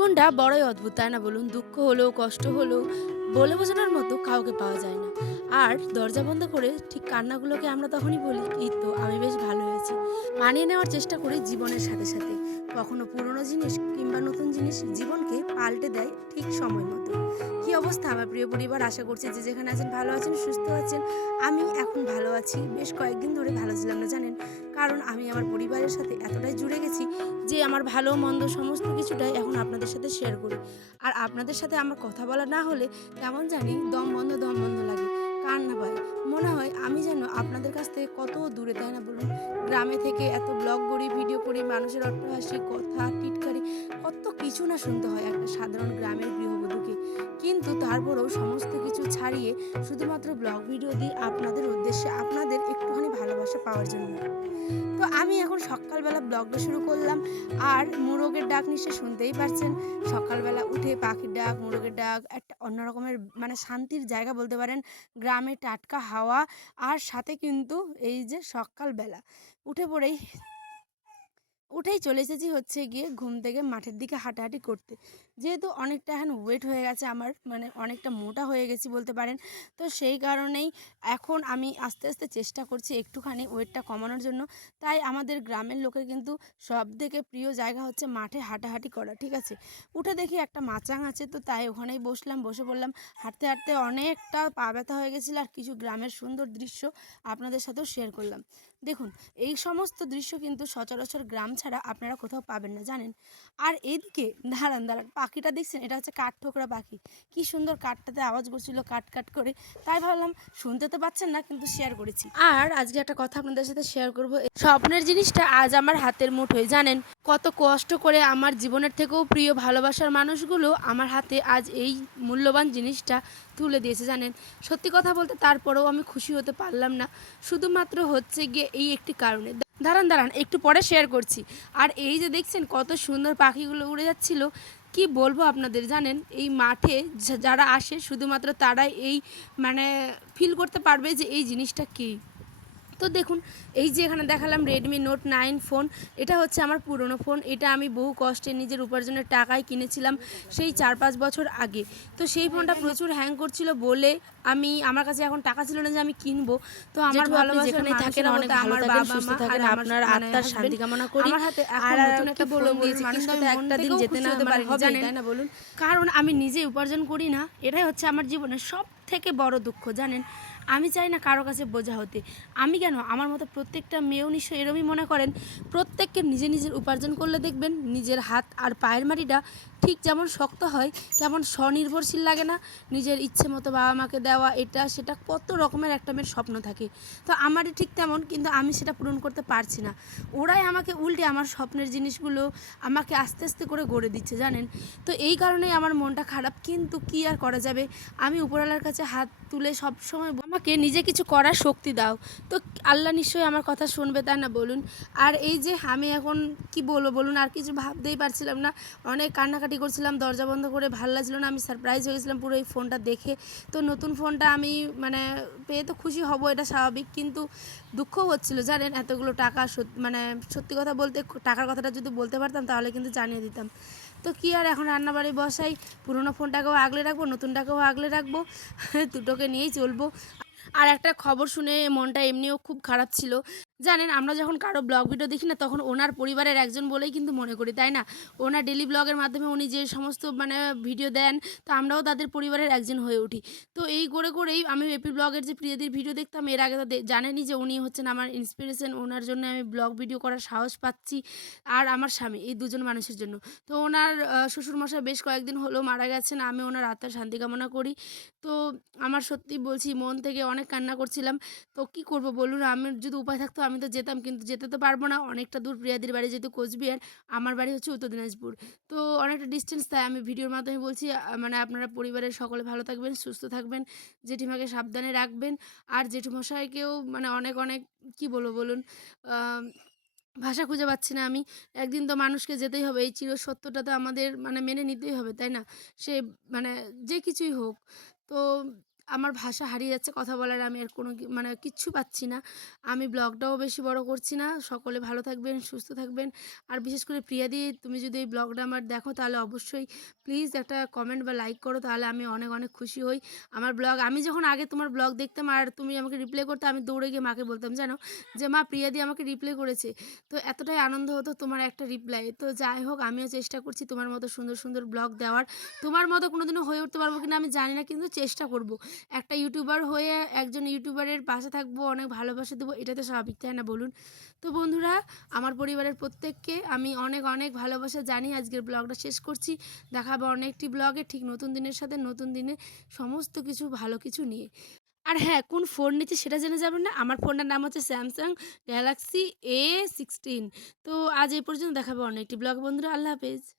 জীবনটা বড়ই অদ্ভুত, তাই না বলুন? দুঃখ হলেও, কষ্ট হলেও বলে বোঝানোর মতো কাউকে পাওয়া যায় না। আর দরজা বন্ধ করে ঠিক কান্নাগুলোকে আমরা তখনই বলি, "এই তো আমি বেশ ভালো হয়েছি।" মানিয়ে নেওয়ার চেষ্টা করি জীবনের সাথে, সাথে। কখনো পুরনো জিনিস কিংবা নতুন জিনিস জীবনকে পাল্টে দেয় ঠিক সময় মতো। কি অবস্থা আমার প্রিয় পরিবার? আশা করছি যে যেখানে আছেন ভালো আছেন, সুস্থ আছেন। আমি এখন ভালো আছি। বেশ কয়েকদিন ধরে ভালো ছিলাম না, জানেন? কারণ আমি আমার পরিবারের সাথে এতটাই জুড়ে গেছি যে আমার ভালো মন্দ সমস্ত কিছুটাই এখন আপনাদের সাথে শেয়ার করি। আর আপনাদের সাথে আমার কথা বলা না হলে কেমন জানি দম বন্ধ লাগে। কান্না পায়। মনে হয় আমি যেন আপনাদের কাছ থেকে কত দূরে, তাই না বলুন? গ্রামে থেকে এত ব্লগ করি, ভিডিও করি, মানুষের অট্টহাসি, কথা, টিটকারি কত কিছু না শুনতে হয় একটা সাধারণ গ্রামের গৃহবধূকে। কিন্তু তারপরেও সমস্ত কিছু ছাড়িয়ে শুধুমাত্র ব্লগ ভিডিও দিই আপনাদের উদ্দেশ্যে, আপনাদের একটুখানি ভালোবাসা পাওয়ার জন্য। তো আমি এখন সকালবেলা ব্লগটা শুরু করলাম। আর মোরগের ডাক নিশ্চয়ই শুনতেই পারছেন। সকালবেলা উঠে পাখির ডাক, মোরগের ডাক একটা অন্য রকমের মানে শান্তির জায়গা বলতে পারেন। গ্রামে টাটকা হাওয়া আর সাথে কিন্তু এই যে সকালবেলা উঠে পড়েই উঠেই চলে এসেছি হচ্ছে গিয়ে ঘুম থেকে মাঠের দিকে হাঁটাহাঁটি করতে। যেহেতু অনেকটা এখন ওয়েট হয়ে গেছে আমার, মানে অনেকটা মোটা হয়ে গেছি বলতে পারেন। তো সেই কারণেই এখন আমি আস্তে, আস্তে চেষ্টা করছি একটুখানি ওয়েটটা কমানোর জন্য। তাই আমাদের গ্রামের লোকের কিন্তু সবথেকে প্রিয় জায়গা হচ্ছে মাঠে হাঁটাহাঁটি করা, ঠিক আছে? উঠে দেখি একটা মাচাং আছে, তো তাই ওখানেই বসলাম, বসে পড়লাম। হাঁটতে, হাঁটতে অনেকটা পা ব্যথা হয়ে গেছিলো আর কিছু গ্রামের সুন্দর দৃশ্য আপনাদের সাথেও শেয়ার করলাম। দেখুন, এই সমস্ত দৃশ্য কিন্তু সচরাচর গ্রাম ছাড়া আপনারা কোথাও পাবেন না, জানেন? আর এইদিকে দাঁড়ান, দাঁড়ান, পাখিটা দেখছেন? এটা হচ্ছে কাঠঠোকরা পাখি। কি সুন্দর কাঠটাতে আওয়াজ করছিল কাট, কাট করে। তাই ভাবলাম শুনতে তো পাচ্ছেন না কিন্তু শেয়ার করেছি। আর আজকে একটা কথা আপনাদের সাথে শেয়ার করব। স্বপ্নের জিনিসটা আজ আমার হাতের মুঠোয়, জানেন? কত কষ্ট করে আমার জীবনের থেকেও প্রিয় ভালোবাসার মানুষগুলো আমার হাতে আজ এই মূল্যবান জিনিসটা তুলে দিয়েছে, জানেন? সত্যি কথা বলতে তারপরেও আমি খুশি হতে পারলাম না। শুধুমাত্র হচ্ছে গিয়ে এই একটি কারণে। দাঁড়ান, দাঁড়ান, একটু পরে শেয়ার করছি। আর এই যে দেখছেন কত সুন্দর পাখিগুলো উড়ে যাচ্ছিল, কি বলবো আপনাদের, জানেন? এই মাঠে যারা আসে শুধুমাত্র তারাই এই মানে ফিল করতে পারবে যে এই জিনিসটা কী। তো দেখুন, এই যে এখানে দেখালাম রেডমি নোট 9 ফোন। এটা হচ্ছে আমার পুরনো ফোন। এটা আমি বহু কষ্টে নিজের উপার্জনের টাকায় কিনেছিলাম সেই 4-5 বছর আগে। তো সেই ফোনটা প্রচুর হ্যাং করছিল বলে আমার কাছে এখন টাকা ছিল না যে আমি কিনবো। তো আমার ভালোবাসার যেখানেই থাকেন মানুষেরা অনেক বলতে ভালো আমার থাকেন, বাবা সুস্থ মা আর থাকেন, আমার আপনার মানে আত্মার হাসবেন্ড শান্তি কামনা করি। আমার হাতে এখন নতুন একটা ফোন দিয়েছে, কিন্তু আমি মন একটা দিন থেকেও যেতে খুশি না হতে মানে পারিনি, হবে, জানেন? তাই না বলুন? কারণ আমি নিজে উপার্জন করি না। এটাই হচ্ছে আমার জীবনের সবথেকে বড় দুঃখ, জানেন? আমি চাই না কারো কাছে বোঝা হতে। আমি কেন, আমার মতো প্রত্যেকটা মেয়েও নিশ্চয়ই এরমই মনে করেন। প্রত্যেককে নিজের নিজের উপার্জন করলে দেখবেন নিজের হাত আর পায়ের মাটিটা ঠিক যেমন শক্ত হয়, তেমন স্বনির্ভরশীল লাগে না? নিজের ইচ্ছে মতো বাবা মাকে দেওয়া, এটা সেটা কত রকমের একটা মেয়ের স্বপ্ন থাকে। তো আমারই ঠিক তেমন, কিন্তু আমি সেটা পূরণ করতে পারছি না। ওরাই আমাকে উল্টে আমার স্বপ্নের জিনিসগুলো আমাকে আস্তে আস্তে করে গড়ে দিচ্ছে, জানেন? তো এই কারণেই আমার মনটা খারাপ, কিন্তু কি আর করা যাবে? আমি উপরওয়ালার কাছে হাত তুলে সবসময় আমাকে নিজে কিছু করার শক্তি দাও। তো আল্লাহ নিশ্চয়ই আমার কথা শুনবে, তাই না বলুন? আর এই যে আমি এখন কি বলবো বলুন, আর কিছু ভাবতেই পারছিলাম না। অনেক কান্নাকাটি করছিলাম, দরজা বন্ধ করে, ভাল লাগছিল না। আমি সারপ্রাইজ হয়ে গেছিলাম পুরো এই ফোনটা দেখে। তো নতুন ফোনটা আমি মানে পেয়ে তো খুশি হব, এটা স্বাভাবিক, কিন্তু দুঃখও হচ্ছিল, জানেন? এতগুলো টাকা মানে সত্যি কথা বলতে টাকার কথাটা যদি বলতে পারতাম তাহলে কিন্তু জানিয়ে দিতাম। তো কি আর, এখন রান্নাবাড়ি বসাই, পুরোনো ফোনটাকেও আগলে রাখবো, নতুনটাকেও আগলে রাখবো, দুটোকে নিয়েই চলবো। আর একটা খবর শুনে মনটা এমনিও খুব খারাপ ছিল, জানেন? আমরা যখন কারো ব্লগ ভিডিও দেখি না, তখন ওনার পরিবারের একজন বলেই কিন্তু মনে করি, তাই না? ওনার ডেলি ব্লগের মাধ্যমে উনি যে সমস্ত মানে ভিডিও দেন, তো আমরাও তাদের পরিবারের একজন হয়ে উঠি। তো এই করে করেই আমি এপি ব্লগের যে প্রিয়দির ভিডিও দেখতাম এর আগে, তো জানেনই যে উনি হচ্ছেন আমার ইন্সপিরেশন। ওনার জন্য আমি ব্লগ ভিডিও করার সাহস পাচ্ছি। আর আমার স্বামী, এই দুজন মানুষের জন্য। তো ওনার শ্বশুরমশাই বেশ কয়েকদিন হলো মারা গেছেন। আমি ওনার আত্মার শান্তি কামনা করি। তো আমার সত্যি বলছি মন থেকে অনেক কান্না করছিলাম। তো কি করব বলুন? আমার যদি উপায় থাকতো আমি তো যেতাম, কিন্তু যেতে তো পারবো না। অনেকটা দূর, প্রিয়াদির বাড়ি যেহেতু কোচবিহার, আমার বাড়ি হচ্ছে উত্তর দিনাজপুর। তো অনেকটা ডিস্টেন্স, তাই আমি ভিডিওর মাধ্যমে বলছি মানে আপনারা পরিবারের সকলে ভালো থাকবেন, সুস্থ থাকবেন। জেঠিমাকে সাবধানে রাখবেন। আর জেঠুমশাইকেও মানে অনেক, অনেক কি বলবো বলুন? আ ভাষা খুঁজে পাচ্ছি না আমি। একদিন তো মানুষকে যেতেই হবে। এই চিরসত্যটা তো আমাদের মানে মেনে নিতেই হবে, তাই না? সে মানে যে কিছুই হোক। তো আমার ভাষা হারিয়ে যাচ্ছে কথা বলার, আমি আর কোনো মানে কিচ্ছু পাচ্ছি না। আমি ব্লগটাও বেশি বড় করছি না। সকলে ভালো থাকবেন, সুস্থ থাকবেন। আর বিশেষ করে প্রিয়াদি, তুমি যদি এই ব্লগটা আমার দেখো তাহলে অবশ্যই প্লিজ একটা কমেন্ট বা লাইক করো, তাহলে আমি অনেক, অনেক খুশি হই। আমার ব্লগ আমি যখন আগে তোমার ব্লগ দেখতাম আর তুমি আমাকে রিপ্লাই করতে, আমি দৌড়ে গিয়ে মাকে বলতাম জানো যে, "মা প্রিয়াদি আমাকে রিপ্লাই করেছে।" তো এতটাই আনন্দ হতো তোমার একটা রিপ্লাই। তো যাই হোক, আমিও চেষ্টা করছি তোমার মতো সুন্দর, সুন্দর ব্লগ দেওয়ার। তোমার মতো কোনোদিনও হয়ে উঠতে পারবো কিনা আমি জানি না, কিন্তু চেষ্টা করব। একটা ইউটিউবার হয়ে একজন ইউটিউবারের পাশে থাকবো, অনেক ভালোবাসা দেবো, এটা তো স্বাভাবিক, তাই না বলুন? তো বন্ধুরা, আমার পরিবারের প্রত্যেককে আমি অনেক, অনেক ভালোবাসা জানিয়ে আজকের ব্লগটা শেষ করছি। দেখা হবে অন্য একটি ব্লগে ঠিক নতুন দিনের সাথে, নতুন দিনে সমস্ত কিছু ভালো কিছু নিয়ে। আর হ্যাঁ, কোন ফোন নিচ্ছি সেটা জেনে যাবেন না। আমার ফোনটার নাম হচ্ছে Samsung Galaxy A16। তো আজ এই পর্যন্ত, দেখা হবে অন্য একটি ব্লগে বন্ধুরা। আল্লাহ হাফেজ।